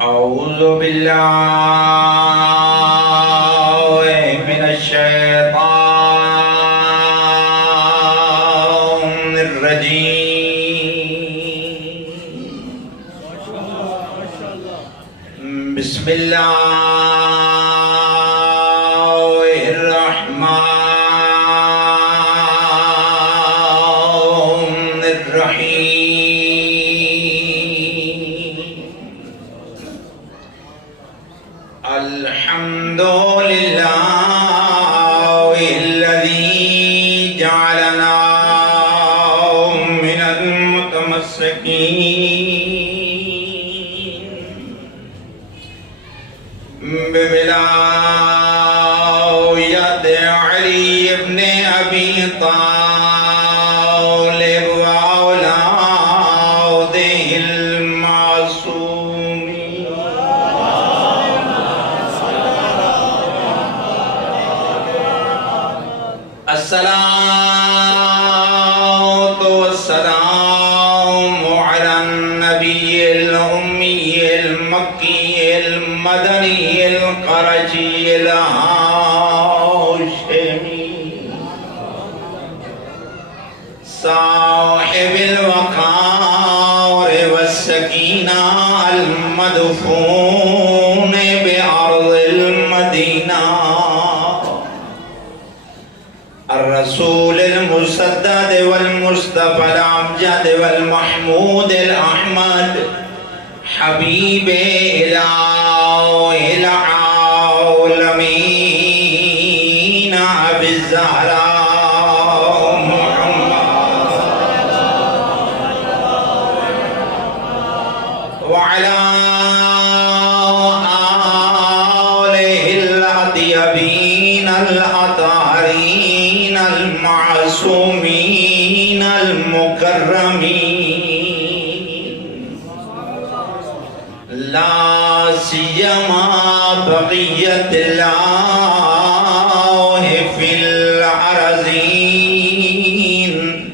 أعوذ بالله من الشيطان الرجيم بسم الله الرحمن الرحيم الحمد لله الذي جعلنا من المتمسكين بولاية علي بن أبي طالب وأولاده المعصومين الصلاة والسلام على النبي الأمي المكي المدني القرشي الهاشمي صاحب الوقار والسكينة المدفون بأرض المدينة الرسول المسدد والمصطفى الأمجد والمحمود الأحمد حبيب إله العالمين أبي الزهراء محمد وعلى آله الأطيبين الأطهرين المعصومين المكرمين لا سيما بقية الله في الأرضين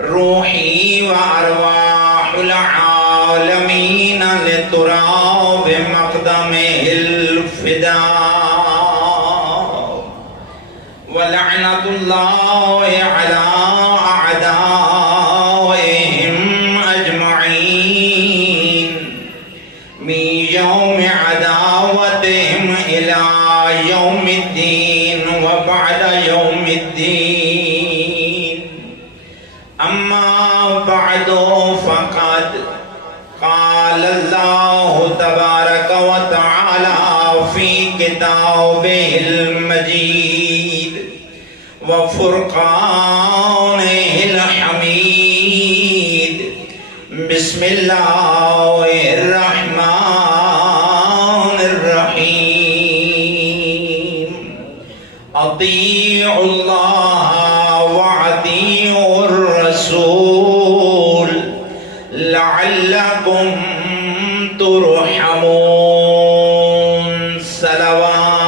روحي وأرواح العالمين لتراب مقدمه الفداء ولعنة الله على أعدائهم أجمعين من يوم عداوتهم إلى يوم الدين وبعد يوم الدين أما بعد فقد قال الله تبارك وتعالى في كتابه المجيد وفرقانه الحميد بسم الله الرحمن الرحيم أطيعوا الله وأطيعوا الرسول لعلكم ترحمون صلوات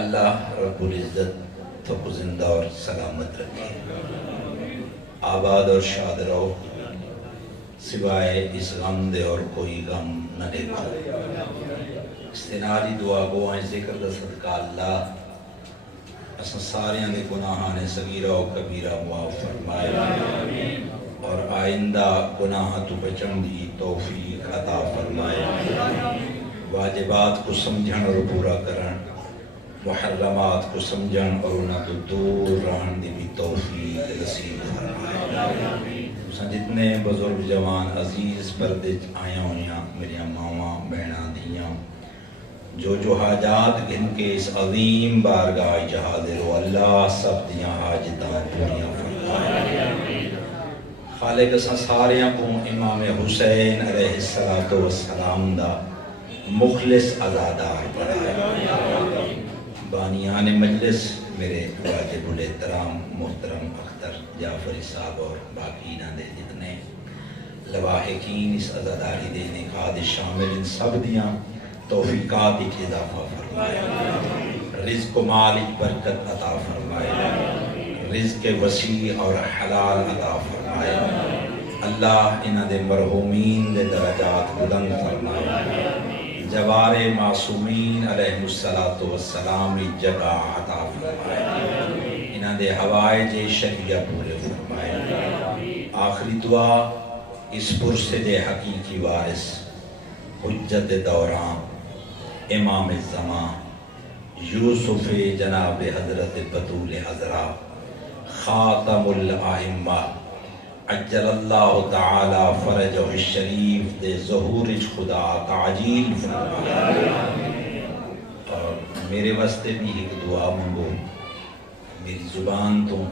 اللہ رب العزت تو کو زندہ اور سلامت رکھے آباد اور شاد رہو سوائے اس غم دے اور کوئی غم نہ دیکھو استناری دعا گوائیں ذکر دا صدقہ اللہ اساں ساریاں دے گناہاں نے صغیرہ و کبیرہ معاف فرمائے اور آئندہ گناہ تو بچن دی توفیق عطا فرمائے واجبات کو سمجھن اور پورا کرن محرمات کو سمجھن اور انہاں تو دور رہن دی بھی توفیق نصیب فرمائے جتنے بزرگ جوان عزیز پردے آیا ہویاں میری ماواں بہناں دیاں جو حاجات ان کے اس عظیم بارگاہ حاضر ہو اللہ سب دیاں حاجتاں پوریاں فرمائے خالق اساں ساریاں کو امام حسین علیہ السلام دا مخلص عزادار بنائے بانیان مجلس میرے واجب الاحترام محترم اختر جعفری صاحب اور باقی نہ دے جتنے لواحقین اس عزاداری دینے خادش شامل ان سب دیاں توفیقات ایک اضافہ فرمائے رزق و مال ایک برکت عطا فرمائے رزق وسیع اور حلال عطا فرمائے۔ اللہ انہاں دے مرحومین دے درجات بلند فرمائے۔ جوار معصومین علیہ السلام جگہ عطا فرمائے۔ انہاں دے حوائج شریعہ پورے فرمائے۔ آخری دعا اس پرسد حقیقی وارث حجت دوران امام الزمان یوسف جناب حضرت بطول حضرہ خاتم الائمہ عجل اللہ تعالی فرجہ الشریف دے ظہور خدا تعجیل فرمائے۔ اور میرے واسطے بھی ایک دعا منگو، میری زبان تو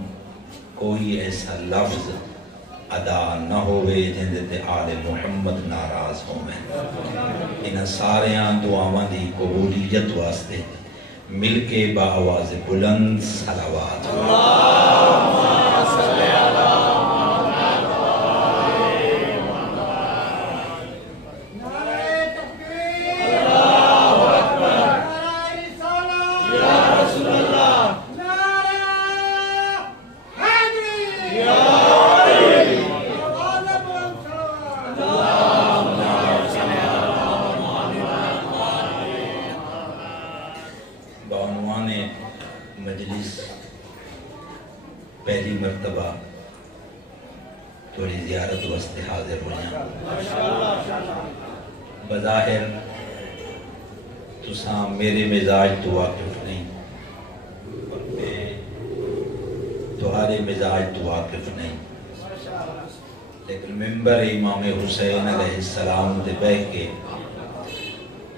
کوئی ایسا لفظ ادا نہ ہوئے جندے تے آل محمد ناراض ہوئے۔ انہاں ساریاں دعاواں دی قبولیت واسطے مل کے بآواز بلند صلوات۔ بعنوان مجلس پہلی مرتبہ تھوڑی زیارت واسطے حاضر ہویا۔ بظاہر تساں میرے مزاج تو واقف نہیں اور میں تمہارے مزاج تو واقف نہیں، لیکن ممبر امام حسین علیہ السلام دے بیٹھ کے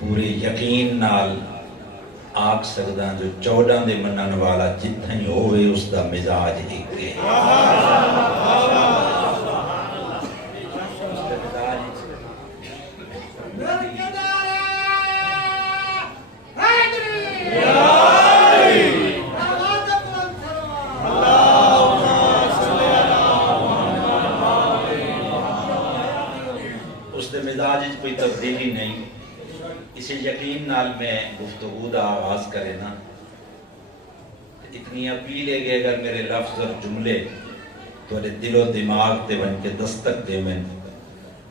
پورے یقین نال آگ سکدا جو 14 دے منن والا جتھاں ہی ہوئے اس دا مزاج ایک ہے۔ اس دے مزاج کوئی تبدیلی نہیں۔ اسی یقین نال میں گفتگو دا آغاز کرے نا، اتنی اپیل ہے کہ اگر میرے لفظ اور جملے تھوڑے دل و دماغ تے بن کے دستک دے میں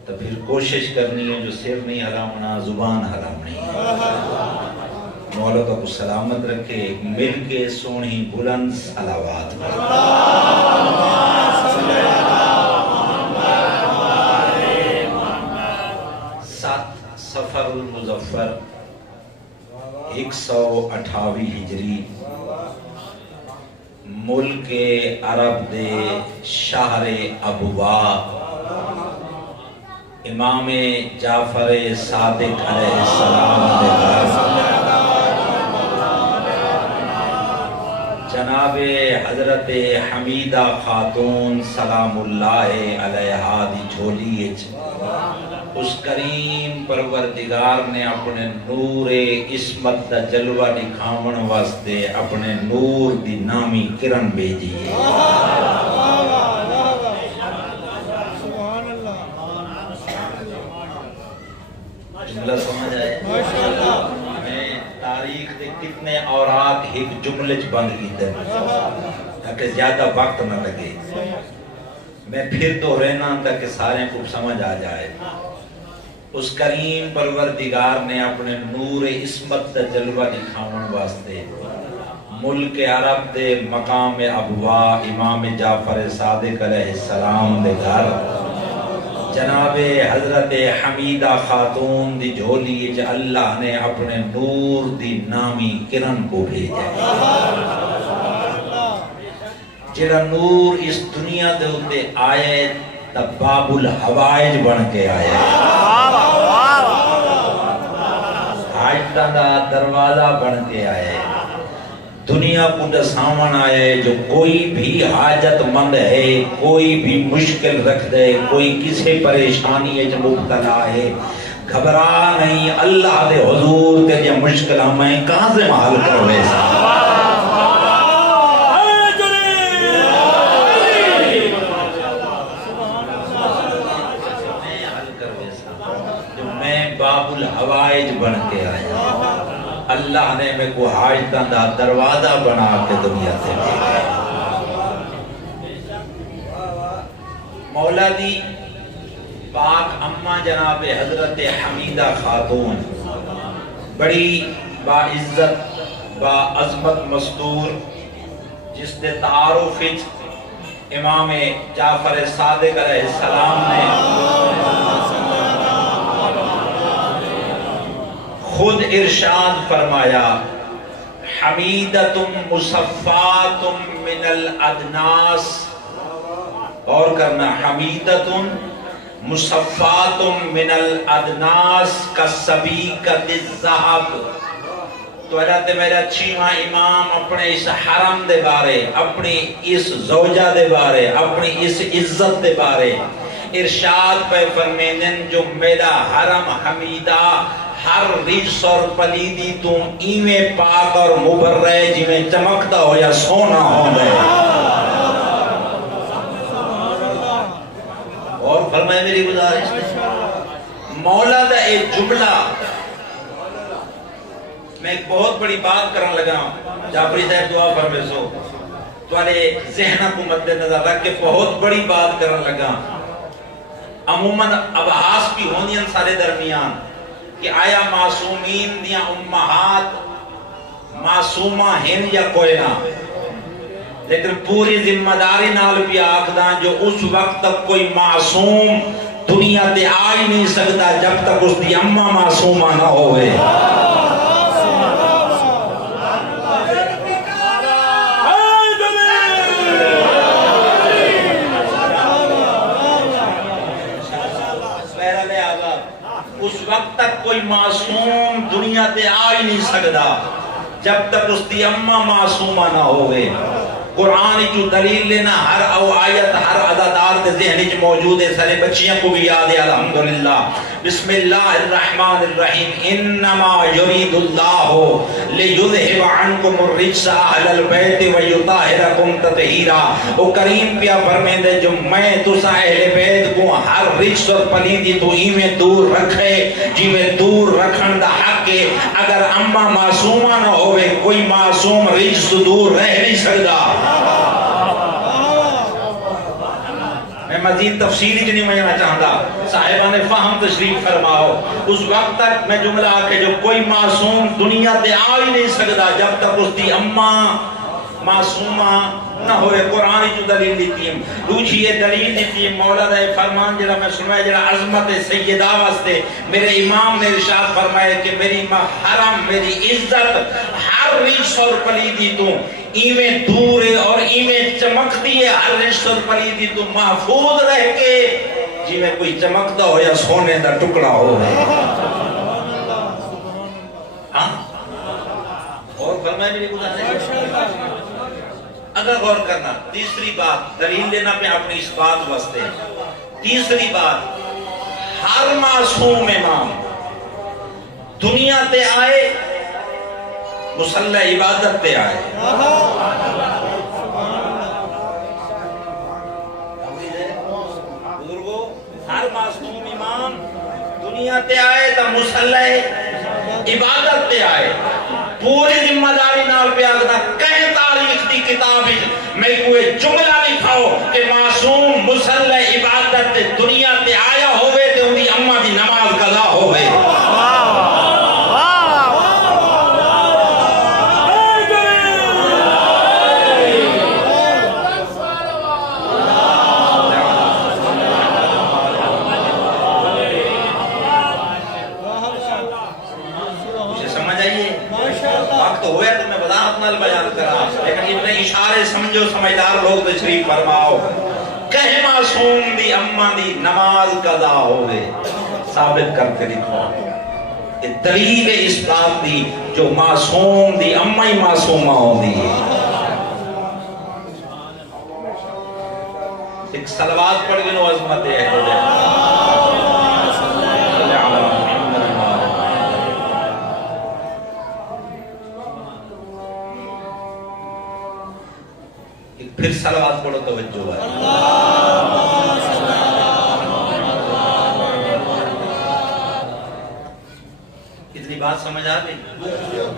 تو پھر کوشش کرنی ہے جو سر نہیں حرامنا زبان حرام نہیں ہے۔ مولا کا کو سلامت رکھے، مل کے سونی بلند صلوات۔ سفر المظفر 128 ہجری ملک عرب دے شہر ابوا امام جعفر صادق علیہ السلام دے گھر جناب حضرت حمیدہ خاتون سلام اللہ علیہا دی جھولی اس کریم پروردگار نے اپنے نور عصمت دا جلوہ دکھاون واسطے اپنے نور دی نامی کرن بھیجی ہے۔ جملہ سمجھ آئے؟ میں تاریخ دے کتنے اوراق ایک جملے بند کی دے تاکہ زیادہ وقت نہ لگے، میں پھر تو رہنا تاکہ سارے کو سمجھ آ جائے۔ اس کریم پروردگار نے اپنے نور عصمت دا جلوہ دکھاون واسطے ملک عرب دے مقام ابوا امام جعفر صادق علیہ السلام دے گھر جناب حضرت حمیدہ خاتون دی جھولی چ اللہ نے اپنے نور دی نامی کرن کو بھیجا۔ جڑا نور اس دنیا دے اندے آئے تب باب الحوائج بن کے آئے، حاجتاں دا دروازہ بن کے آئے، دنیا کو دساون آئے جو کوئی بھی حاجت مند ہے، کوئی بھی مشکل رکھ دے، کوئی کسی پریشانی ہے جو مبتلا ہے، گھبرا نہیں، اللہ دے حضور تے جو مشکل ہمیں کہاں سے محل کروے سا باب الحوائج بن کے آیا۔ اللہ نے میں کو حاجتاں دا دروازہ بنا کے دنیا سے بھیجا۔ مولا دی پاک اماں جناب حضرت حمیدہ خاتون بڑی باعزت باعظمت مستور جس دے تعارف امام جعفر صادق علیہ السلام نے خود ارشاد فرمایا حمیدۃ مصفات من الادناس، اور کرنا حمیدۃ مصفات من الادناس کالسبیکۃ الذہب۔ تو حضرت میرا چھیواں امام اپنے اس حرم دے بارے، اپنی اس زوجہ دے بارے، اپنی اس عزت دے بارے ارشاد پہ فرمیندن جو میرا حرم حمیدہ ہر رجس اور پلیدی تم ایویں پاک اور مبرہ جویں چمکتا ہو یا سونا ہو میں۔ اور فرمائے میری گزارش مولا دا ایک جملہ، میں ایک بہت بڑی بات کرن لگا ہوں، جعفری صاحب دعا فرمے سو تمہارے ذہن کو مد نظر رکھ کے بہت بڑی بات کرن لگا۔ عموماً ابحاث بھی ہونی ہیں سارے درمیان کہ آیا معصومین دیاں امہات معصومہ ہیں یا کوئی نہ، لیکن پوری ذمہ داری نال بھی آکھداں جو اس وقت تک کوئی معصوم دنیا تے آ ہی نہیں سکتا جب تک اس دی اماں معصومہ نہ ہوئے۔ اس وقت تک کوئی معصوم دنیا تے آ ہی نہیں سکتا جب تک اس دی اماں معصومہ نہ ہوئے۔ قرآن جو دلیل لینا ہر او آیت ہر عددار دے ذہن جو موجود ہے، سارے بچیاں کو بھی یاد ہے الحمدللہ۔ بسم اللہ الرحمن الرحیم انما یرید اللہ لیذہب عنکم الرجس اہل البیت ویطہرکم تطہیرا۔ وہ کریم پیا فرمیندے جو میں تسا اہل بیت کو ہر رجس اور پلیدی تو ایویں دور رکھے جیویں دور رکھن دا حق ہے۔ اگر اماں معصومہ نہ ہوئے کوئی معصوم رجس دور رہ نہیں سکتا۔ میں مزید تفصیلی جو نہیں مجھنا چاہتا، صاحبان فہم تشریف فرماؤ۔ اس وقت تک میں جملہ آکے جو کوئی معصوم دنیا تے آ ہی نہیں سکتا جب تک اس دی اماں معصومہ نہ ہوئے۔ قرآن جو دلیل دیتی ہے، دوچھی یہ دلیل دیتی ہے مولا دا فرمان جڑا میں سنوائے جڑا عظمت سیدہ واسطے میرے امام نے ارشاد فرمائے کہ میری حرم میری عزت ہر رجس اور پلیدی تو ایویں دور ہے اور ایویں چمکتی ہے، ہر رجس اور پلیدی تو محفوظ رہ کے جی میں کوئی چمکتا ہو یا سونے دا ٹکڑا ہو۔ اور فرمائے میری گزارش اگر غور کرنا، تیسری بات دلیل لینا پہ اپنی اس بات واسطے، تیسری بات ہر معصوم امام دنیا تے آئے مصلی عبادت تے آئے۔ بزرگو ہر معصوم امام دنیا تے آئے تو مصلی عبادت تے آئے۔ پوری ذمہ داری نال پہ آگنا کہیں تاریخ دی کتاب میں کوئی جملہ لکھاؤ کہ معصوم مصلی عبادت دنیا تے آیا ہوئے تے ان دی اماں دی نماز قضا ہوئے۔ اشارے سمجھو سمجھدار لوگ تشریف فرماؤ۔ کہیں معصوم دی اماں دی نماز قضا ہوئے، ثابت کرتے لکھو یہ دلیل اس بات دی جو معصوم دی اماں ہی معصومہ ہوندی ہے۔ ایک صلوات پڑھ گنو عظمت ہے پھر صلوات پڑھو توجہ ہے۔ اتنی بات سمجھ آ گئی؟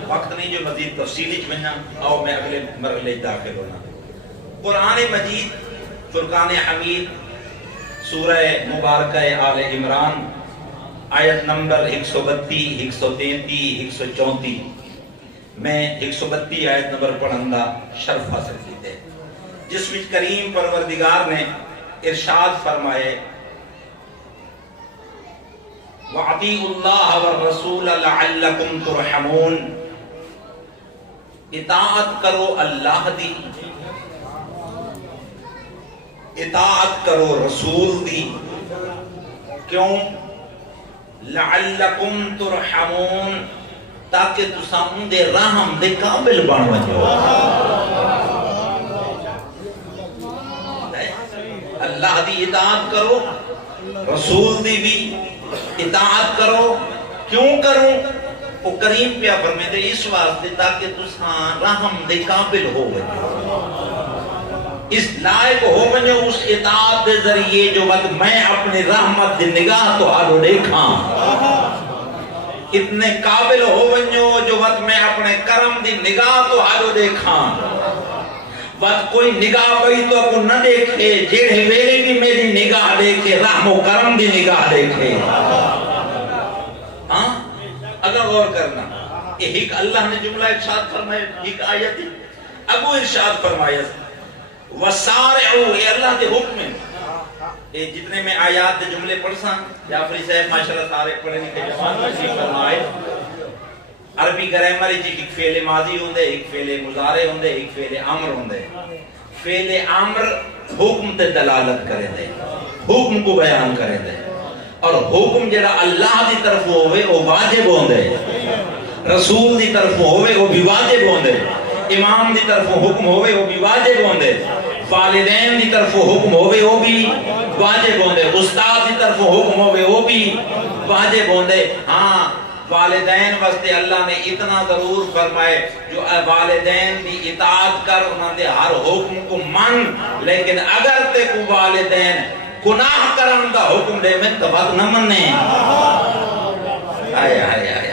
وقت نہیں جو مزید تفصیلی بننا، آؤ میں اگلے مرحلے داخل ہونا۔ قرآن مجید فرقان حمید سورہ مبارکہ آل عمران آیت نمبر 132 133 134 میں 132 آیت نمبر پڑھندا شرف حاصل کیتے جس وچ کریم پروردگار نے ارشاد فرمائے وَعَطِيعُوا اللَّهَ وَالرَّسُولَ لَعَلَّكُمْ تُرْحَمُونَ، اطاعت کرو اللہ دی، اطاعت کرو رسول دی، کیوں؟ لعلکم ترحمون، تاکہ تساں دے رحم دے قابل بن وجو۔ اللہ دی اطاعت کرو، رسول دی بھی اطاعت کرو، کیوں کروں؟ وہ کریم پیا فرمائے دے اس واسطے تاکہ تساں رحم دے قابل ہو وجو، اس لائق ہو ونجو اس اطاعت دے ذریعے جو وقت میں اپنی رحمت دی نگاہ تو آلو دیکھاں، اتنے قابل ہو ونجو جو وقت میں اپنے کرم دی نگاہ تو آلو دیکھاں، وقت کوئی نگاہ بئی تو اپنے نہ دیکھے، جیڑے ویلے بھی میری نگاہ دیکھے، رحم و کرم دی نگاہ دیکھے۔ ہاں اگر غور کرنا، ایک اللہ نے جملہ ارشاد فرمائے، ایک آیت ابو ارشاد فرمایا وَسَارِعُوا، یہ اللہ کے حکم ہے۔ یہ جتنے میں آیات دے جملے پڑھساں، جعفری صاحب ماشاءاللہ سارے پڑھنے کے جوان نصیب فرمائے۔ عربی گرامر جی ایک فعل ماضی ہوندے، ایک فعل مضارع ہوندے، ایک فعل امر ہوندے۔ فعل امر حکم تے دلالت کرے دے، حکم کو بیان کرے دے، اور حکم جڑا اللہ دی طرف ہوئے وہ واجب ہوندے، رسول دی طرف ہوئے وہ بھی واجب ہوندے، امام دی طرف حکم ہوئے وہ بھی واجب ہوندے، والدین دی طرف حکم ہوئے وہ بھی واجب ہوندے، استاد دی طرف حکم ہوئے وہ بھی واجب ہوندے۔ ہاں والدین واسطے اللہ نے اتنا ضرور فرمائے جو والدین دی اطاعت کر انہوں نے ہر حکم کو من، لیکن اگر تے کو والدین گناہ کرن دا حکم دے میں تو بات نہ مننے۔ آئے آئے آئے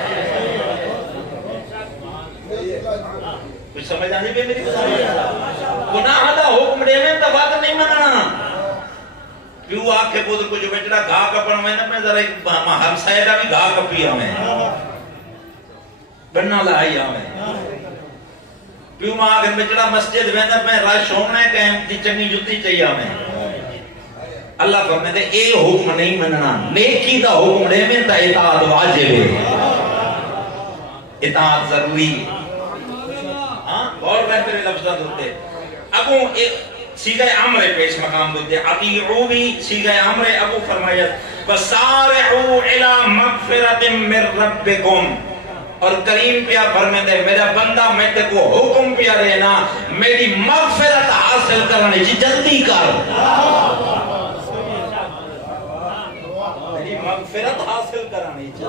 کچھ سمجھ آنے پہ میری گناہ دا حکم دے میں تو بات نہیں مننا۔ پیو آکھے بود کچھ بچڑا گھا کپن میں میں ذرا ایک ہم سیدہ بھی گھا کپی ہمیں بننا لائی ہمیں۔ پیو ماں آکھے بچڑا مسجد میں رش ہونے کہ چنگی جتی چاہیے ہمیں۔ اللہ فرمائے دے اے حکم نہیں مننا، نیکی دا حکم دے میں تا اطاعت واجب ہے، اطاعت ضروری ہے۔ اور بہترین لفظہ ہوتے ابو سیغہ عمر پہ اس مقام ہوتے اطیعوا بھی سیغہ عمر ابو فرمایا وَسَارِعُوا إِلَى مَغْفِرَةٍ مِّن رَبِّكُمْ، اور کریم پیا فرمائے دے میرا بندہ میں تے کو حکم پیا رہنا میری مغفرت حاصل کرنے چی جلدی کر، میری مغفرت حاصل کرنے چی،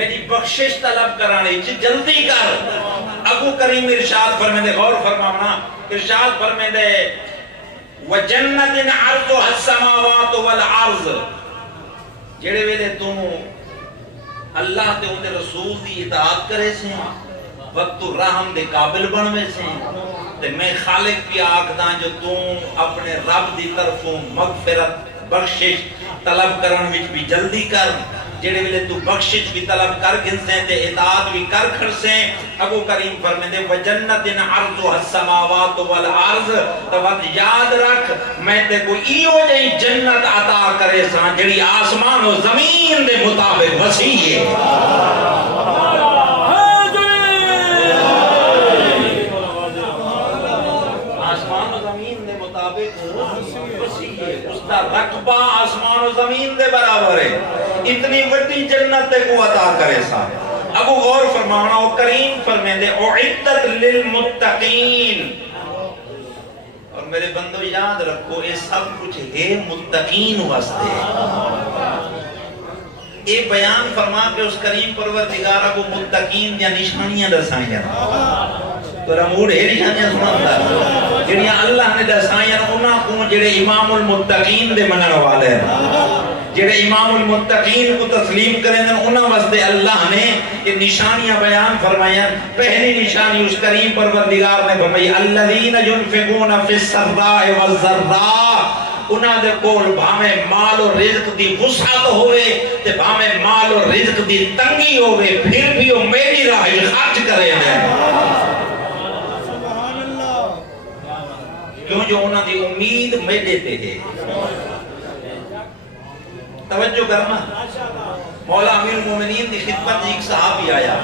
میری بخشش طلب کرنے چی جلدی کر۔ ابو کریم ارشاد فرمائے دے، غور فرمانا، ارشاد فرمائے دے وَجَنَّةٍ عَرْضُهَا السَّمَاوَاتُ وَالْعَرْضُ، جڑے ویلے تم اللہ تے ان رسول دی اطاعت کرے سے وقت تو رحم دے قابل بنوے سے تے میں خالق کی آکھداں جو تم اپنے رب دی طرفوں مغفرت بخشش طلب کرن وچ بھی جلدی کر، جڑے ویلے تو بخشش بھی طلب کر گنسیں تے اطاعت بھی کر کھڑسیں۔ ابو کریم فرمائے دے وَجَنَّةٍ عَرْضُهَا السَّمَاوَاتُ وَالْعَرْضُ، تو وقت یاد رکھ میں تے کو ایو جئی جنت عطا کرے ساں جڑی آسمان و زمین دے مطابق وسیع ہے۔ آسمان و زمین دے مطابق وسیع ہے، اس کا رقبہ آسمان و زمین دے برابر ہے، اتنی وڈی جنت کو عطا کرے سا۔ ابو غور فرمانا و کریم فرمائے دے اعدت للمتقین، اور میرے بندو یاد رکھو یہ سب کچھ ہے متقین واسطے۔ یہ بیان فرما کے اس کریم پروردگار کو متقین یا نشانیاں دسائیں تو رموڑ ہے نشانیاں سناتا جنہاں اللہ نے دسائیں انہاں کو جڑے امام المتقین دے منن والے ہیں، جڑے امام المتقین کو تسلیم کریں انہاں واسطے اللہ نے یہ نشانیاں بیان فرمائیں۔ پہلی نشانی اس کریم پروردگار نے فرمائی الذین ينفقون فی السراء والضراء، انہاں دے کول بھاویں مال و رزق دی وسعت ہوئے تے بھاویں مال و رزق دی تنگی ہوئے پھر بھی وہ میری راہ خرچ کرے دے کیوں جو انہاں دی امید میرے تے ہے توجہ کرنا مولا امیر المومنین دی خدمت ایک صحابی آیا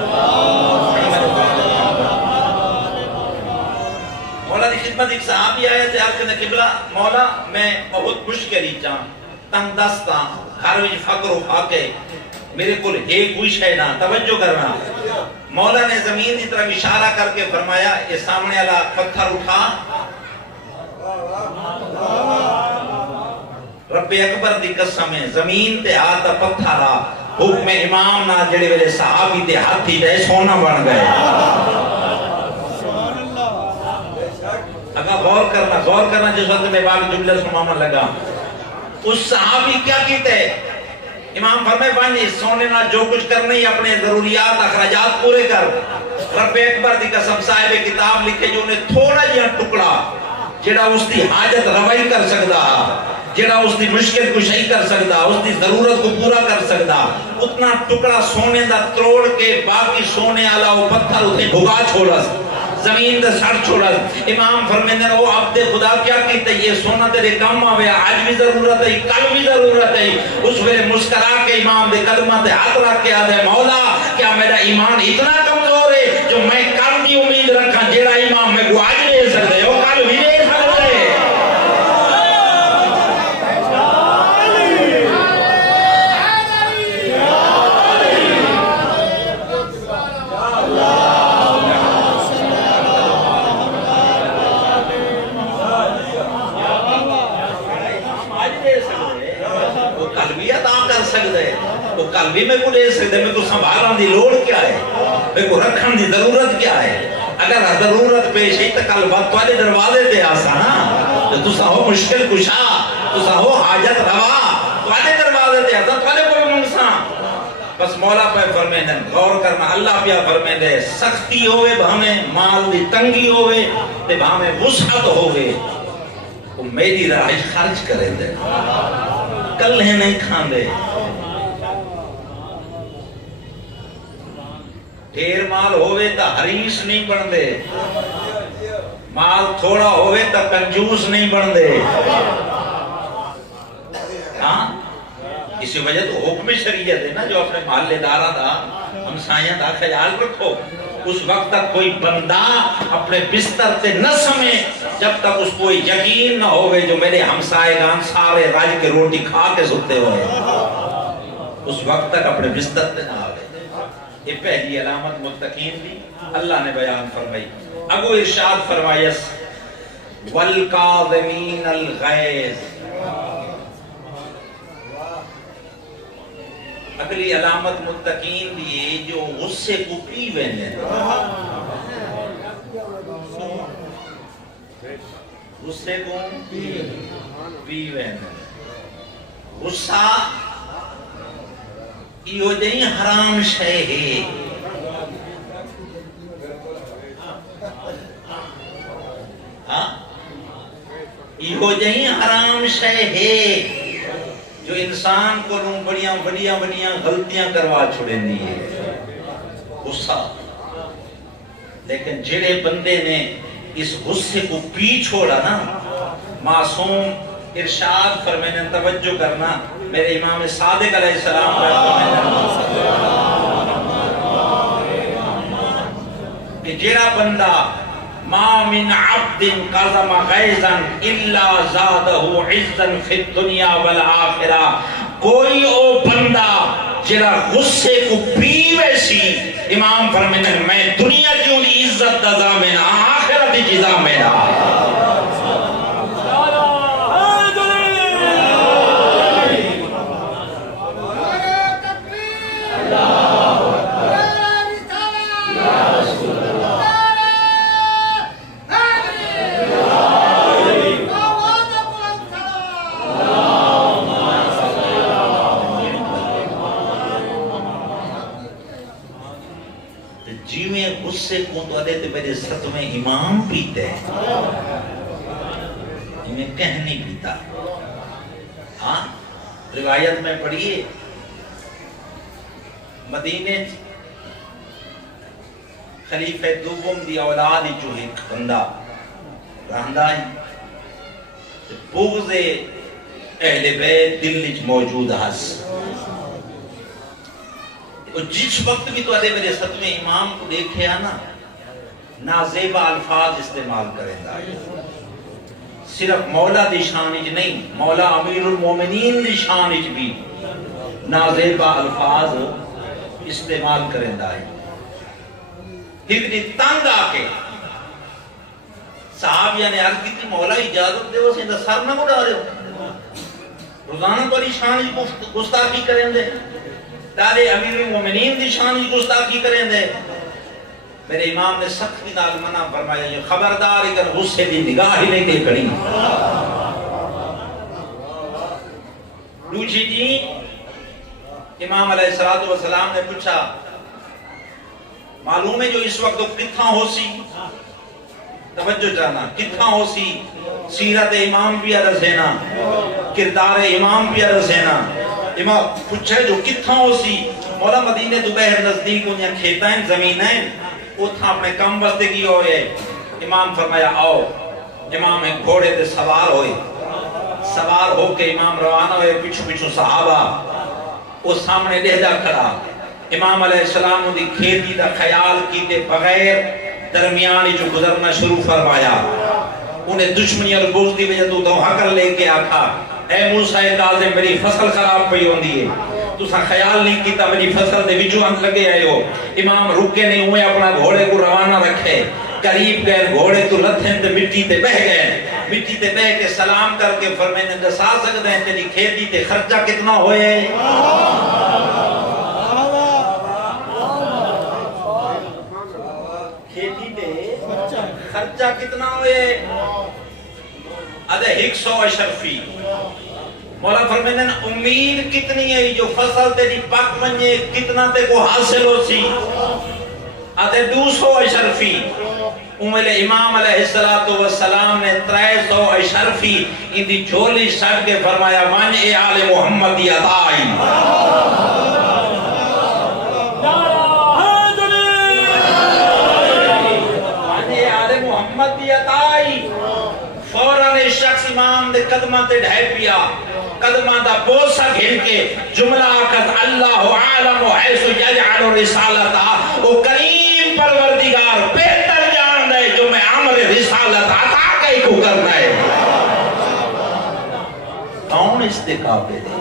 مولا دی خدمت ایک صحابی آیا تے آپ کہنے قبلہ مولا میں بہت مشکلی چاہاں تنگ دستاں گھر وچ فقر و فاقے میرے کل ہے کوئی شے نہ توجہ کرنا مولا نے زمین کی طرف اشارہ کر کے فرمایا یہ سامنے والا پتھر اٹھا رب اکبر دی قسم ہے زمین تے آتا پتھر آ حکم امام نہ جڑے ویلے صحابی تے ہاتھی تے سونا بن گئے اگر غور کرنا جس وقت میں باقی جملہ سنوانا لگا اس صحابی کیا کیتے امام فرمائے بانی سونے نہ جو کچھ کرنے ہی اپنے ضروریات اخراجات پورے کر رب اکبر دی قسم صاحب کتاب لکھے جو انہیں تھوڑا جہاں ٹکڑا جڑا اس دی حاجت روائی کر سکتا جڑا اس دی مشکل کشائی کر سکتا اس دی ضرورت کو پورا کر سکتا اتنا ٹکڑا سونے دا تروڑ کے باقی سونے آلا وہ پتھر اتنے بھگا چھوڑا زمین دے سڑ چھوڑا امام فرمیندے وہ عبد خدا کیا کیتے یہ سونا تیرے کام آوے آج بھی ضرورت ہے کل بھی ضرورت ہے اس ویلے مسکرا کے امام دے قدمہ تے ہاتھ رکھ کے آدھے مولا کیا میرا ایمان اتنا کمزور ہے جو میں کل دی امید رکھا جیڑا امام میں کو آج لے سکتے وہ کل بھی لے سکتے تو کل بھی میں کو لے سکتے میں کو سنبھالان دی لوڑ کیا ہے میں کو رکھن دی ضرورت کیا ہے اگر ضرورت پیش ہے تو کل بات والے دروازے دے آسا نا تو سا ہو مشکل کشا تو سا ہو حاجت روا والے دروازے دے آسا والے کوئی منسا بس مولا پہ فرمیندے غور کرنا اللہ پہ فرمیندے سختی ہوئے بھامیں مال دی تنگی ہوئے تے بھامیں وسعت ہوئے وہ میری راہ خرچ کریں دے کل ہے نہیں کھان دے ڈھیر مال ہوئے تا حریص نہیں بن دے مال تھوڑا ہوئے تا کنجوس نہیں بن دے ہاں اسی وجہ تو حکم شریعت ہے نا جو اپنے محلے دارہ دا ہمسایاں دا خیال رکھو اس وقت تک کوئی بندہ اپنے بستر سے نہ سمے جب تک اس کو یقین نہ ہوئے جو میرے ہمسائے گان سارے راج کے روٹی کھا کے سکتے ہوئے اس وقت تک اپنے بستر سے نہ آئے یہ پہلی علامت متقین دی اللہ نے بیان فرمائی اگو ارشاد فرمائیس والکاظمین الغیظ اگلی علامت متقین دی جو غصے کو پیوے لیں غصے کو پیوے لیں غصہ یہ جائیں حرام شے ہے یہ جائیں حرام شے ہے جو انسان کو بڑیاں غلطیاں کروا چھوڑیں دی ہے غصہ لیکن جڑے بندے نے اس غصے کو پی چھوڑا نا معصوم ارشاد فرمائنے توجہ کرنا میرے امام صادق علیہ السلام کہ جڑا بندہ ما من عبد قضم غیظا الا زادہ عزا فی الدنیا والآخرہ کوئی او بندہ جڑا غصے کو پیوے سی امام فرمائنے میں دنیا کیوں لی عزت دزا میں آخرت جزا میں غصے کو تو عدیت میرے ساتھ میں امام پیتے ہیں میں کہہ نہیں پیتا ہاں روایت میں پڑھیے مدینے خلیفہ دوم دی اولاد جو ایک بندہ رہندا ہے بغض اہل بیت دل وچ موجود ہس جس وقت بھی تو میرے ستویں امام کو دیکھے نا نازیبا الفاظ استعمال کریں گا صرف مولا دی شان وچ نہیں مولا امیر المومنین دی شان وچ بھی نازیبا الفاظ استعمال کریں گا اتنی تنگ آ کے صحابیہ نے عرض کی مولا اجازت دے وہ سیدھا سر نہ اڑا رہے ہو روزانہ بڑی شان گستاخی کریں دے تارے امیر المومنین دی شان گستاخی کریں دے میرے امام نے سختی نال منع فرمایا یہ خبردار اگر غصے دی نگاہ ہی نہیں دے کڑی دوسری جی امام علیہ السلام نے پوچھا معلوم ہے جو اس وقت کتھاں ہو سی توجہ جانا کتھاں ہو سی سیرت امام بھی رسینا کردار امام بھی رسینا امام پوچھے جو کتھاں ہو سی مولا مدینہ دوبہر نزدیک انہیں کھیتائیں زمینیں اتھاں اپنے کم بستے کی ہوئے امام فرمایا آؤ امام ایک گھوڑے تے سوار ہوئے سوار ہو کے امام روانہ ہوئے پچھو پچھو صحابہ وہ سامنے لہدہ کھڑا امام علیہ السلام دی کھیتی دا خیال کیتے بغیر درمیانی جو گزرنا شروع فرمایا انہیں دشمنی اور بغض دی وجہ تو حقل لے کے آکھا اے موسیٰ کاظم میری فصل خراب پئی ہوندی ہے تو سا خیال نہیں کیتا میری فصل دے وچوں ہم لگے آئے ہو امام رکے نہیں ہوئے اپنا گھوڑے کو روانہ رکھے قریب گئے گھوڑے تو لتھیں تے مٹی تے بہ گئے مٹی تے بہ کے سلام کر کے فرمینے دسا سکتے ہیں تیری کھیتی تے خرچہ کتنا ہوئے کھیتی تے خرچہ کتنا ہوئے ادھے 100 اشرفی مولا فرمینے امید کتنی ہے جو فصل تے دی پاک منجے کتنا تے کو حاصل ہو سی ادھے 200 اشرفی امام علیہ السلام نے 300 اشرفی ان دی جھولی سڑ کے فرمایا من اے آل محمد یدائی فوراً شخص امام دے قدمہ تے ڈھائی پیا قدمہ دا بوسہ گھن کے جملہ آکت اللہ عالم حیث یجعل رسالتا وہ کریم پروردگار بہتر جان دے جو میں عمر رسالت عطا کئی کو کرنا ہے کون اس دے قابل ہے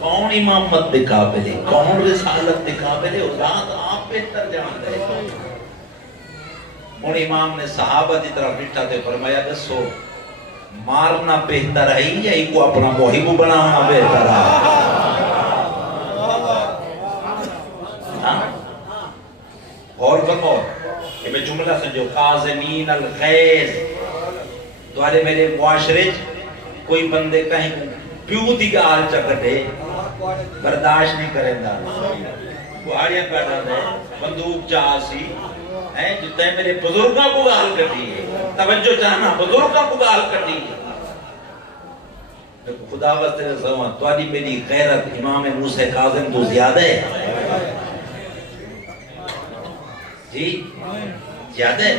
کون امامت دے قابل ہے کون رسالت دے قابل ہے ذات آپ بہتر جان دے ان امام نے صحابہ دی طرف بٹھا تے فرمایا دسو مارنا بہتر ہے یا ایک کو اپنا محب بنانا بہتر ہے اور فرمو کہ میں جملہ سنجھو قازمین الغیظ دوارے میرے معاشرے کوئی بندے کہیں پیو دی گال چکٹے برداشت نہیں کریں دا بہاڑیاں کٹا دے بندوق چاہسی جتے میرے بزرگاں کو گال کرتی ہے توجہ چاہنا بزرگاں کو گال کرتی ہے خدا واسطے رسوان تواری میری غیرت امام موسیٰ کاظم تو زیادہ ہے جی زیادہ ہے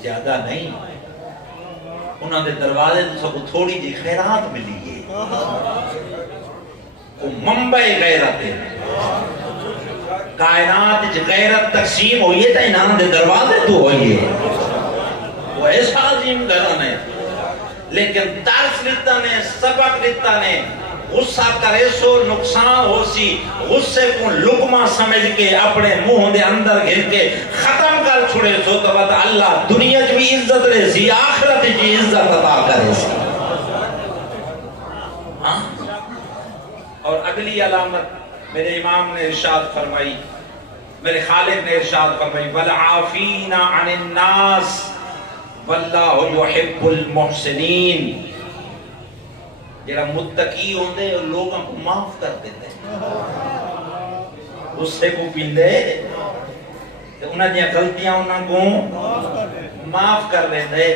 زیادہ نہیں انہوں نے دروازے تو سب تھوڑی جی خیرات ملی ہے وہ منبع غیرت ہے کائنات جو غیرت تقسیم ہوئی ہے تا انہوں نے دروازے تو ہوئی ہے وہ ایسا عظیم گرن ہے لیکن درس لیتا نے سبق لیتا نے غصہ کرے سو نقصان ہو سی غصے کو لقمہ سمجھ کے اپنے منہ دے اندر گھر کے ختم کر چھڑے سو تو بات اللہ دنیا جو بھی عزت رہے سی آخرت جی عزت عطا کرے سی اور اگلی علامت میرے امام نے ارشاد فرمائی میرے خالق نے ارشاد فرمائی وَالْعَافِينَ عَنِ النَّاسِ وَاللَّهُ يُحِبُّ الْمُحْسِنِينَ جڑا متقی ہوندے اور لوگوں کو معاف کر دیتے غصے کو پیندے انہاں دی غلطیاں انہاں کو معاف کر لیندے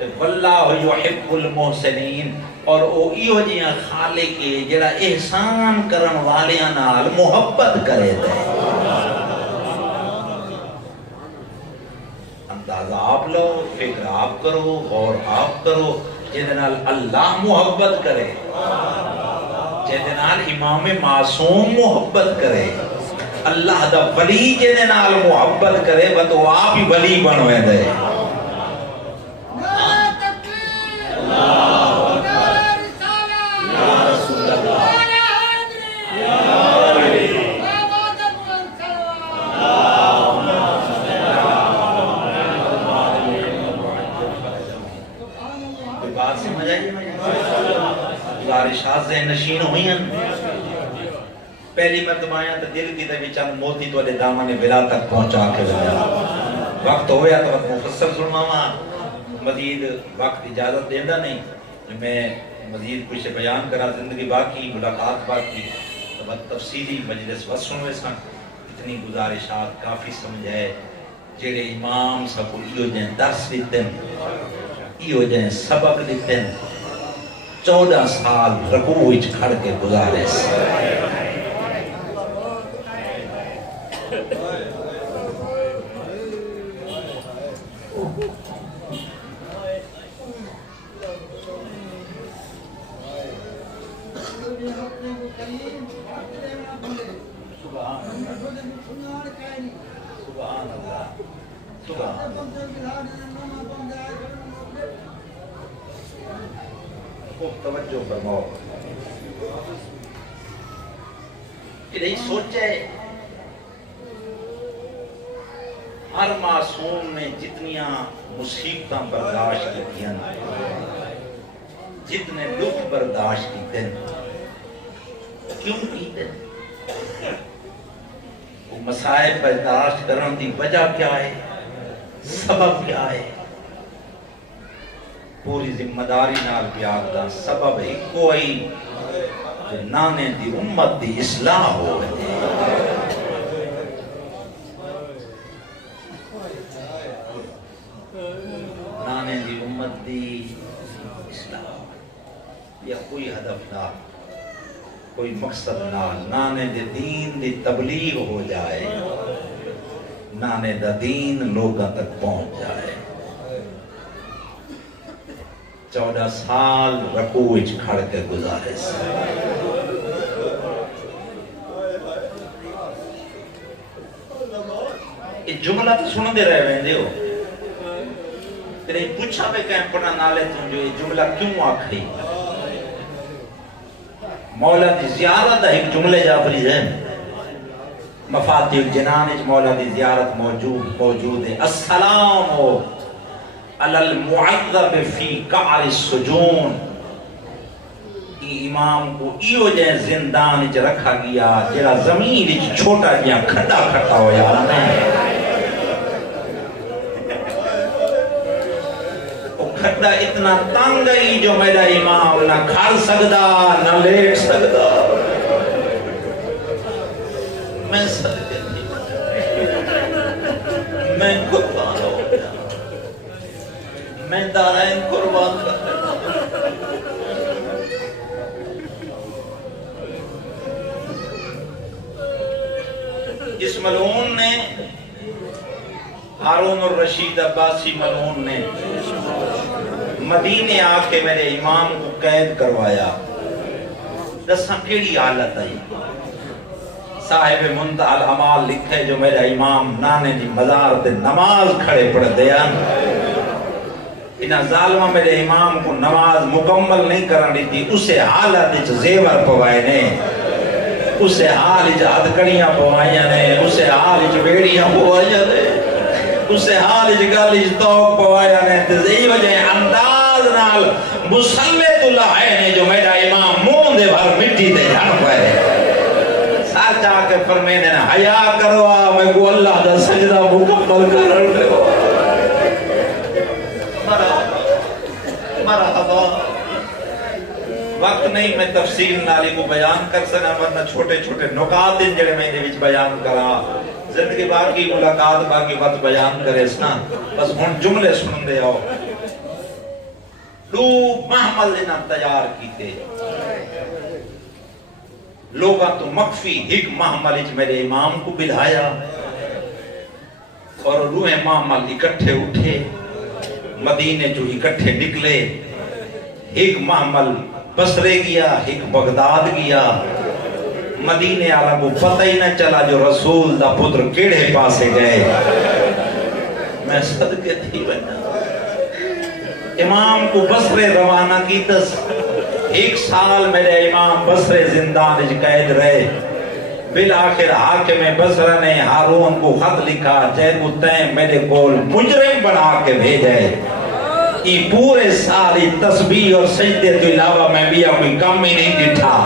واللہ یحب المحسنین، اور او ایو جیاں خالق ہے جڑا احسان کرن والیاں نال محبت کرے دے۔ اندازہ آپ لو، فکر آپ کرو، غور آپ کرو، جہدے نال اللہ محبت کرے، جہدے نال امام معصوم محبت کرے، اللہ دا ولی جہدے نال محبت کرے، تو آپ ہی ولی بنوے دے۔ گزارشات ذہن نشین ہوئی ہیں۔ پہلی مرتبہ آیا تو دل کی دے چند موتی تو دامن بلا تک پہنچا کے بجا۔ وقت ہویا تو وقت مفصل سننا ہوا، مزید وقت اجازت دیندہ نہیں، میں مزید کچھ بیان کرا، زندگی باقی، ملاقات باقی، تو بات تفصیلی مجلس بس سنوے سن۔ اتنی گزارشات کافی سمجھائے، جیڑے امام سب کو ایو جائیں درس دیتے ہیں، ایو جائیں سبق دیتے ہیں، 14 سال رکوع وچ کھڑ کے گزارے سے۔ سبحان اللہ، سبحان اللہ، خوب توجہ فرماؤ کہ نہیں سوچے ہر معصوم نے جتنیاں مصیبتاں برداشت کیتیاں، جتنے دکھ برداشت کیتے ہیں، کیوں کیتے ہیں؟ وہ مسائل برداشت کرن دی وجہ کیا ہے، سبب کیا ہے؟ پوری ذمہ داری نال بیان دا سبب ہے کوئی جو نانے دی امت دی اصلاح ہو گئے، نانے دی امت دی اصلاح، یا کوئی ہدف نہ، کوئی مقصد نہ، نانے دے دین دی تبلیغ ہو جائے، نانے دا دین لوگاں تک پہنچ جائے۔ 14 سال رکوع وچ کھڑ کے گزارے سے۔ یہ جملہ تو سن دے رہے ویندے ہو، تیرے پوچھا پہ کہیں پڑھنا نالے تم جو یہ جملہ کیوں آکھئی؟ مولا دی زیارت دا ایک جملے جعفری ہے، مفاتیح الجنان اچ مولا دی زیارت موجود ہے۔ السلام علی المعذب فی قعر السجون، امام کو ایو جائے زندان اچ رکھا گیا جیڑا زمین اچ چھوٹا گیا کھٹا کھٹا ہو یا کھٹا اتنا تنگ گئی جو میرا امام نہ کھڑ سکدا نہ لیٹ سکدا، میں سکتے میں قربان ہو گیا، میں دارین قربان کر رہا اس ملعون نے، ہارون الرشید عباسی ملعون نے مدینے آ کے میرے امام کو قید کروایا۔ دساں کیڑی حالت آئی؟ صاحب منتہی الامال لکھے جو میرا امام نانے دی مزار تے نماز کھڑے پڑھ دیا، انہاں ظالمہ میرے امام کو نماز مکمل نہیں کرنی تھی، اسے حالت وچ زیور پوائے نے، اسے حال وچ ہتھکڑیاں پوائیاں نے، اسے حال وچ بیڑیاں پوائیاں نے، اسے حال وچ گل وچ توق پوایا نے، تے زئی وجہ انداز نال مسلط اللہ نے جو میرا امام منہ دے بھر مٹی تے جھڑ پائے۔ سچ آ کے فرمینے نا حیا کرو میں کو اللہ دا سجدہ مکمل کرن دیو۔ مرحبا، وقت نہیں میں تفصیل نالی کو بیان کر سکا، ورنہ چھوٹے چھوٹے نکات دن جڑے میں دے وچ بیان کرا، زندگی باقی ملاقات باقی وقت بیان کرے سنا، بس ہن جملے سن دے آؤ۔ دو محمل انہاں تیار کیتے لوگاں تو مخفی ایک محمل اچ میرے امام کو بلھایا اور روح محمل اکٹھے اٹھے مدینے جو اکٹھے نکلے ایک محمل بصرے گیا ایک بغداد گیا مدینے والا کو پتہ ہی نہ چلا جو رسول دا پتر کیڑے پاسے گئے میں صدقے تھی بنا امام کو بصرے روانہ کی تس ایک سال میرے امام بصرے زندان اچ قید رہے بالآخر حاکم بصرہ نے ہارون کو خط لکھا جے کو تین میرے کول مجرم بنا کے بھیجے یہ پورے ساری تسبیح اور سجدے تو علاوہ میں بھی کوئی کام ہی نہیں ڈٹھا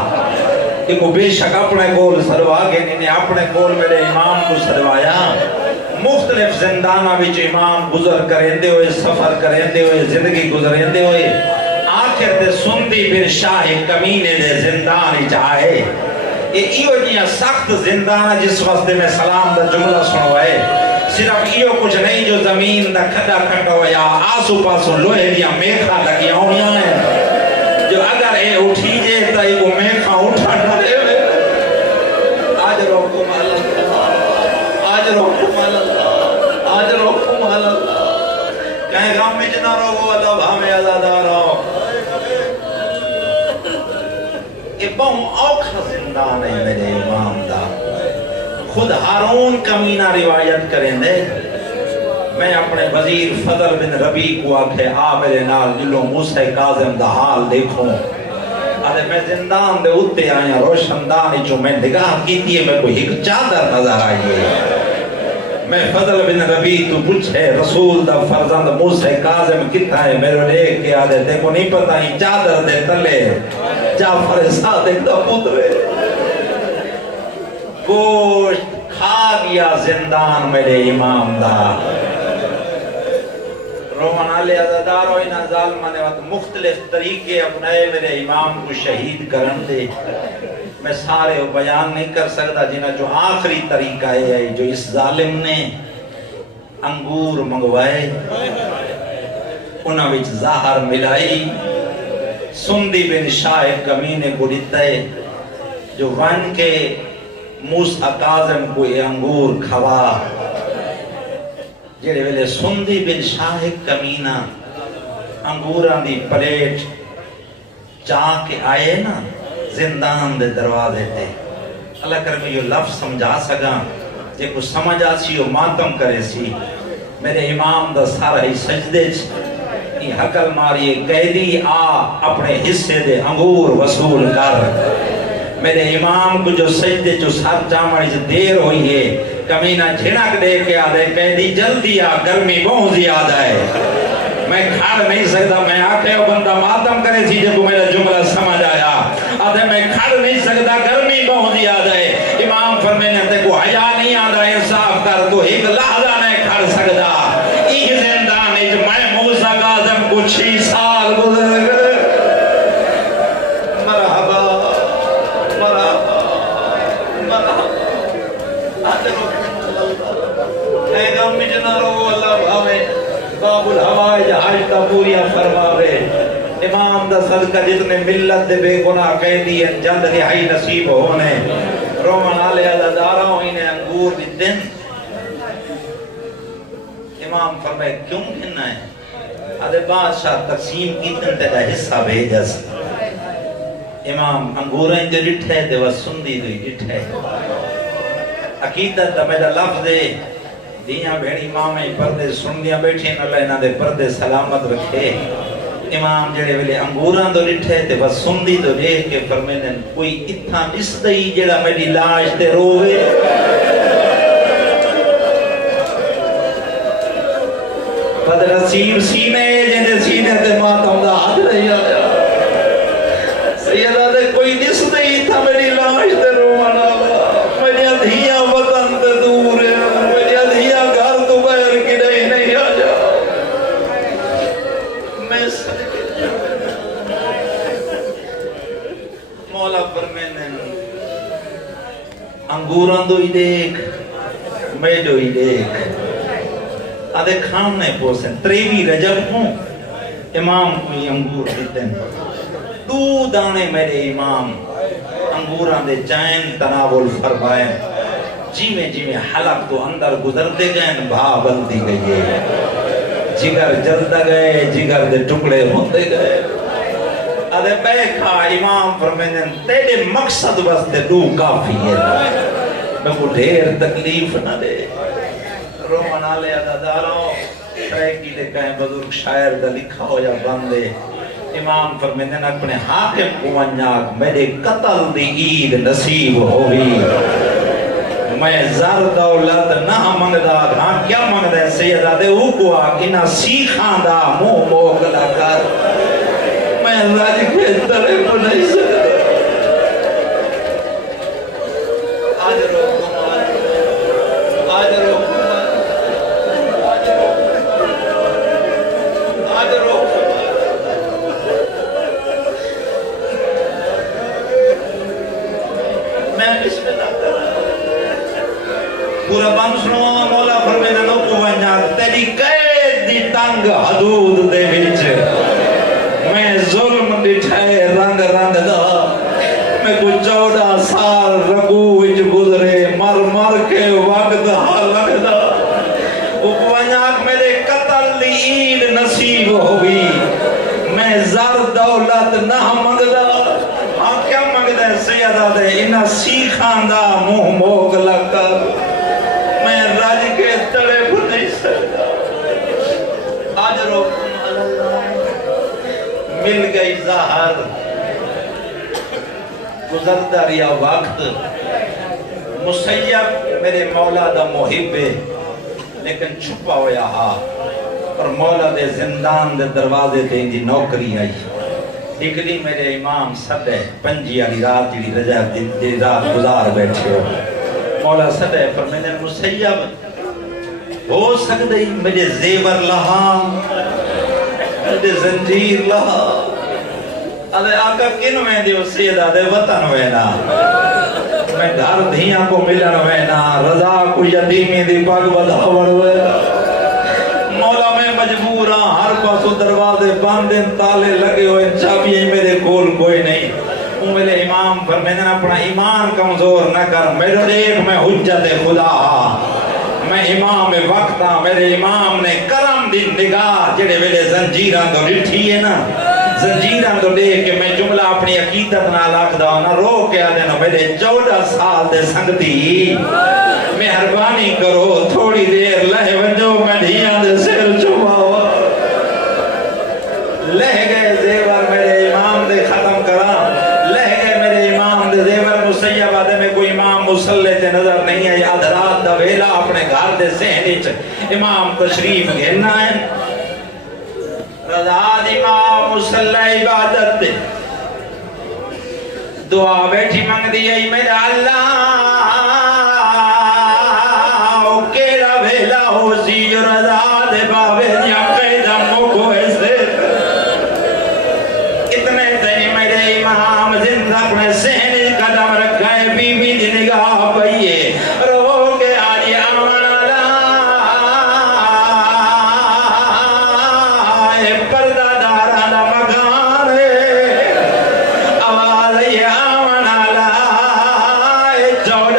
کہ کو بے شک اپنے کول سروا کے انہیں اپنے کول میرے امام کو سروایا مختلف زندانہ وچ امام گزر کرندے ہوئے سفر کرندے ہوئے زندگی گزرندے ہوئے آخر تے سنتی بن شاہ کمینے دے زندان جائے ایو جیاں سخت زندانہ جس وقت میں سلام دا جملہ سنوائے صرف ایو کچھ نہیں جو زمین دا کھڑا کھڑا ہویا آسو پاسو لوہے دیا میکھا لگیا ہویا ہے جو اگر اے اٹھی جے تا ایو میکھا اٹھا ڈھلے ہوئے آج روکم اللہ آج روکم اللہ آج روکم اللہ کہیں غام میں جنا رو اللہ بھامے ازادہ رو یہ بہت اوکھا زندان ہے میرے امام دا خود ہارون کمینہ روایت کریں دے میں اپنے وزیر فضل بن ربی کو آکھے میرے نال جلو موسیٰ کاظم دا حال دیکھوں آدھے میں زندان دے اتے آیا روشن دانی جو میں نگاہ کیتی ہے میں کوئی ایک چادر نظر آئی ہے میں فضل بن ربی تو پوچھے رسول دا فرزند موسیٰ کاظم کتا ہے میرے لے کے آدھے دیکھو نہیں پتہ ہی چادر دے تلے جعفر صادق دا پترے گوشت کھا گیا زندان میرے امام دا رومن علی عزادارو انہا ظالمہ نے وقت مختلف طریقے اپنے میرے امام کو شہید کرن دے میں سارے بیان نہیں کر سکتا جنہا جو آخری طریقہ ہے جو اس ظالم نے انگور منگوائے انہاں وچ زہر ملائی سندی بن شاہ کمینے کو دیتا ہے جو ون کے موسیٰ کاظم کو یہ انگور کھوا جیڑے ویلے سندی بن شاہ کمینہ انگوراں دی پلیٹ چاہ کے آئے نا زندان دے دروازے تے اللہ کر میں یہ لفظ سمجھا سکا جے کو سمجھ آسی وہ ماتم کرے سی میرے امام دا سارا ہی سجدے یہ حقل ماری قیدی اپنے حصے دے انگور وصول کر میرے امام کو جو سجدے جو سر جامعی سے دیر ہوئی ہے کمینہ جھنک دے کے آدھے قیدی جلدی گرمی بہت زیادہ ہے میں کھڑ نہیں سکتا میں آکھے وہ بندہ ماتم کرے سی جب میرا جملہ سمجھ آیا آدھے میں کھڑ نہیں سکتا گرمی بہت زیادہ ہے امام فرمینے تے کو حیا نہیں آدھا انصاف کر تو ایک لحظہ نہیں کھڑ سکتا ایک زندان ہے جو میں موسیٰ کاظم کو 6 سال گزر گئے مرحبا مرحبا مرحبا اے غم میں جنا رو اللہ بھاوے باب الحوائج حاجتہ پوریا فرماوے امام دا صدقہ جتنے ملت دے بے گناہ قیدی ہیں جلد دہائی نصیب ہونے رومن آلے اللہ دارہ انہیں انگور دی دن امام فرمائے کیوں گھننا ہے آدھے بادشاہ تقسیم کی دن تیرا حصہ بھیجا سی امام انگوریں جو ڈٹھے دے وہ سندی دوئی ڈٹھے عقیدت دا میرا لفظ دے دیاں بھیڑی مامیں پردے سندیاں بیٹھیں اللہ انہاں دے پردے سلامت رکھے امام جڑے ویلے انگوراں دو ڈٹھے تے بس سندی تو دیکھ کے فرمینے کوئی اتھا اس دئی جڑا میری لاش تے روے بدر نصیب سینے جنہیں سینے تے ماتم دا حد نہیں آیا سیدہ دے کوئی نس دئی تھا میری لاش تے رونا میری دھیاں وطن تے دور میری دھیاں گھر تو بیر کی نہیں آجا میں مولا فرمینے انگوراں دوئی دیکھ میں دوئی دیکھ آدھے کھامنے پوسیں 23 رجب ہوں امام کوئی انگور دیتے ہیں 2 دانے میرے امام انگوراں دے چین تناول فرمائے جی میں حلق تو اندر گزرتے گئے بھا بلدی گئی جگر جلتا گئے جگر دے ٹکڑے ہوتے گئے ادھے بیکھا امام فرمائے تیرے مقصد بستے 2 کافی ہے میں کو ڈھیر تکلیف نہ دے رومن آلے عدداروں شریکی دے کہیں بزرگ شاعر دا لکھا ہو یا بندے امام فرمیندن اپنے حاکم کو ونیاک میرے قتل دی عید نصیب ہوئی میں زر دولت نہ منگدا ہاں کیا منگدا ہے سیدہ دے اوکو آکینا سیخان دا مو موکلا کر میں اللہ کے طرف نہیں سکتا آج رو پورا بند سنو مولا فرمیدہ نو کو ونیا تیری قید دی تنگ حدود دے وچ میں ظلم ڈٹھائے رنگ رنگ دا میں کو 14 سال رگو وچ گزرے مر کے وقت حالک دا ونیا میرے قتل دی عید نصیب ہوئی میں زر دولت نہ منگدا ہاں کیا منگدا ہے سیدہ دے انہا سیخان دا منہ موگ لکر میں راج کے تڑے پر نہیں سکتا آج روکن اللہ مل گئی ظاہر گزرتا ریا وقت مسیب میرے مولا دا محب لیکن چھپا ہویا ہا اور مولا دے زندان دے دروازے دے دی نوکری آئی ایک دی میرے امام سدے پنجی علی رات جی رجب دی رات گزار بیٹھے ہو مولا صدے فرمیدن مسیب ہو سکتے مجھے زیور لہا مجھے زنجیر لہا ادھے آقا کن میں دیو سیدہ دے وطن وینا میں گھر دھیاں کو ملن وینا رضا کو یتیمی دی پاک بدھاور وینا مولا میں مجبورا ہر پاسو دروازے باندھیں تالے لگے ہوئے چابییں میرے کول کوئی نہیں میرے امام فرمیدن اپنا ایمان کمزور نہ کر میرے ایک میں حجت خدا ہاں میں امام وقت ہاں میرے امام نے کرم دی نگاہ جڑے میرے زنجیران تو لٹھی ہے نا زنجیران تو دیکھ کے میں جملہ اپنی عقیدت نہ لاکھ دا نہ رو کے آدھے میرے 14 سال دے سنگتی مہربانی کرو تھوڑی دیر لہے ونجو میں دھیاں دے سر چھپاؤ لہ گئے زیور میرے امام دے ختم کرا مسیب آدھے میں کوئی امام مسلح تے نظر نہیں ہے ادھرات دا ویلا اپنے گھر دے سہنے چ امام تشریف گھرنا ہے رضاد امام مسلح عبادت دے دعا بیٹھی مانگ دی ہے میرا اللہ کیڑا ویلا ہو سی جو رضاد باوے جا قیدہ موکو ایسے اتنے دن میرے امام زندہ اپنے سہنے قدم رکھائے بی بی دی نگاہ پئیے رو کے آجی آمن آلائے پردہ دارانا مکان آواز آمن آلائے 14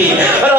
کی